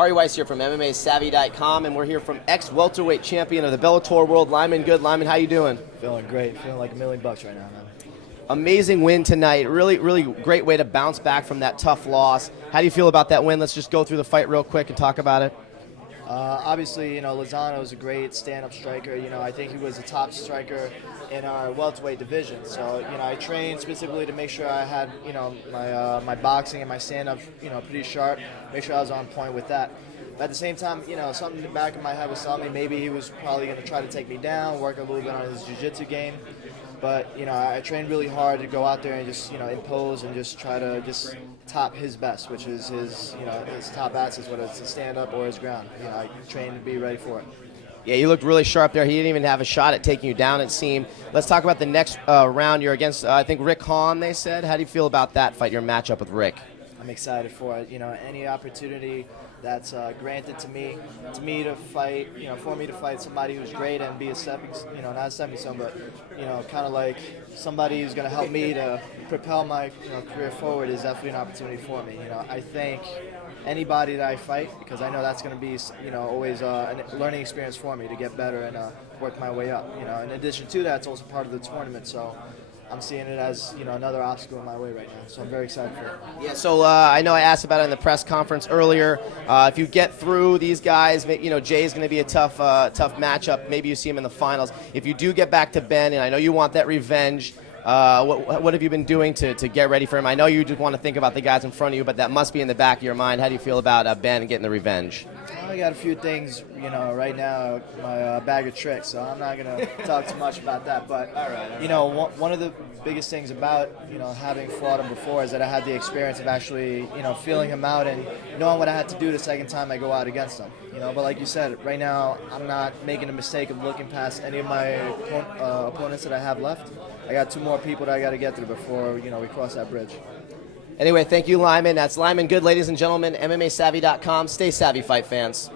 Ari Weiss here from MMAsavvy.com, and we're here from ex-welterweight champion of the Bellator world, Lyman Good. Lyman, how you doing? Feeling great. Feeling like $1 million right now, man. Amazing win tonight. Really great way to bounce back from that tough loss. How do you feel about that win? Let's just go through the fight real quick and talk about it. Obviously, Lozano is a great stand-up striker. I think he was a top striker in our welterweight division. So, I trained specifically to make sure I had, my boxing and my stand-up, pretty sharp. Make sure I was on point with that. But at the same time, something in the back of my head was telling me maybe he was probably going to try to take me down, work a little bit on his jiu-jitsu game. But, I trained really hard to go out there and just, impose and just try to just top his best, which is his top assets, whether it's his stand-up or his ground. I trained to be ready for it. Yeah, you looked really sharp there. He didn't even have a shot at taking you down, it seemed. Let's talk about the next round. You're against, I think, Rick Hahn, they said. How do you feel about that fight, your matchup with Rick? I'm excited for it. Any opportunity that's granted to me to fight, for me to fight somebody who's great and be a stepping, not a stepping stone, but kind of like somebody who's going to help me to propel my career forward is definitely an opportunity for me. I think anybody that I fight, because I know that's going to be always a learning experience for me to get better and work my way up. In addition to that, it's also part of the tournament, so I'm seeing it as another obstacle in my way right now, so I'm very excited for it. Yeah, so I know I asked about it in the press conference earlier. If you get through these guys, Jay's going to be a tough matchup. Maybe you see him in the finals. If you do get back to Ben, and I know you want that revenge, what have you been doing to get ready for him? I know you just want to think about the guys in front of you, but that must be in the back of your mind. How do you feel about Ben and getting the revenge? I got a few things, right now, my bag of tricks, so I'm not going to talk too much about that. But, all right. One of the biggest things about, having fought him before is that I had the experience of actually, feeling him out and knowing what I had to do the second time I go out against him. But like you said, right now, I'm not making a mistake of looking past any of my opponents that I have left. I got 2 more people that I got to get through before, we cross that bridge. Anyway, thank you, Lyman. That's Lyman Good, ladies and gentlemen, MMAsavvy.com. Stay savvy, fight fans.